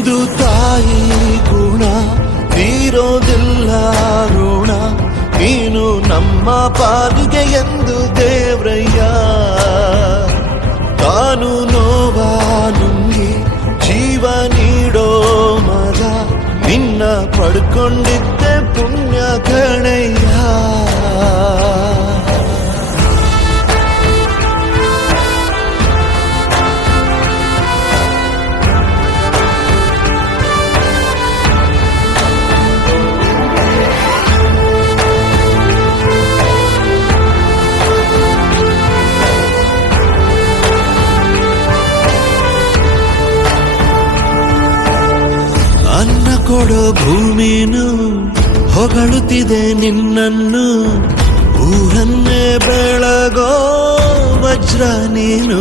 ಎಂದು ತಾಯಿ ಗುಣ ತೀರೋದಿಲ್ಲ ಋಣ, ನೀನು ನಮ್ಮ ಪಾಲಿಗೆ ಎಂದು ದೇವ್ರಯ್ಯ. ತಾನು ನೋವಾ ನುಂಗಿ ಜೀವ ನೀಡೋ ಮಗ, ನಿನ್ನ ಪಡ್ಕೊಂಡಿದ್ದೆ ಪುಣ್ಯ ಕಣಯ್ಯ. ಅನ್ನ ಕೊಡೋ ಭೂಮಿನು ಹೊಗಳುತ್ತಿದೆ ನಿನ್ನನ್ನು, ಊರನ್ನೇ ಬೆಳಗೋ ವಜ್ರ ನೀನು.